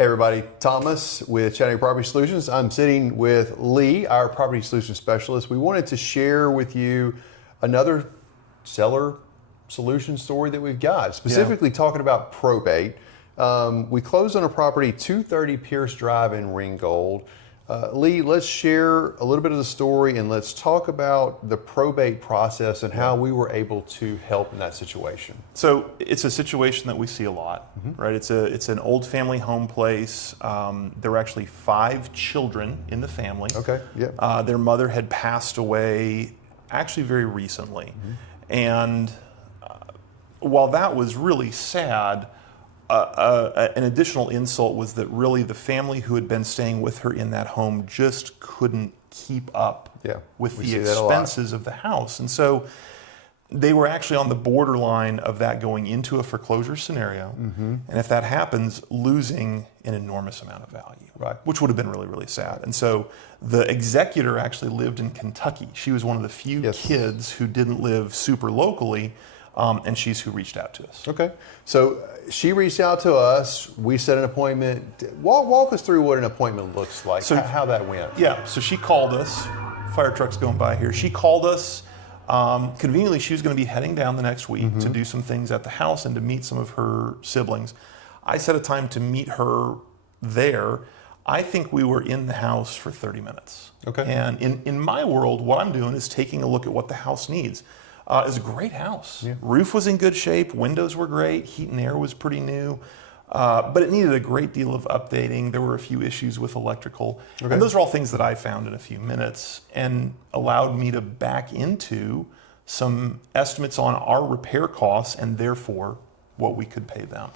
Hey everybody, Thomas with Chattanooga Property Solutions. I'm sitting with Lee, our Property Solutions Specialist. We wanted to share with you another seller solution story that we've got, specifically talking about probate. We closed on a property, 230 Pierce Drive in Ringgold. Lee, let's share a little bit of the story and let's talk about the probate process and how we were able to help in that situation. So it's a situation that we see a lot, right? It's an old family home place. There were actually 5 children in the family. Okay, yeah. Their mother had passed away actually very recently. And while that was really sad, an additional insult was that really the family who had been staying with her in that home just couldn't keep up with the expenses of the house. And so they were actually on the borderline of that going into a foreclosure scenario. And if that happens, losing an enormous amount of value, which would have been really, really sad. And so the executor actually lived in Kentucky. She was one of the few kids who didn't live super locally. And she's who reached out to us. Okay, so she reached out to us. We set an appointment. Walk us through what an appointment looks like, so, how that went. Yeah, so she called us. Fire truck's going by here. She called us. Conveniently, she was going to be heading down the next week to do some things at the house and to meet some of her siblings. I set a time to meet her there. I think we were in the house for 30 minutes. Okay. And in my world, what I'm doing is taking a look at what the house needs. It's a great house. Roof was in good shape, windows were great, heat and air was pretty new, but it needed a great deal of updating. There were a few issues with electrical, and those are all things that I found in a few minutes and allowed me to back into some estimates on our repair costs and therefore what we could pay them.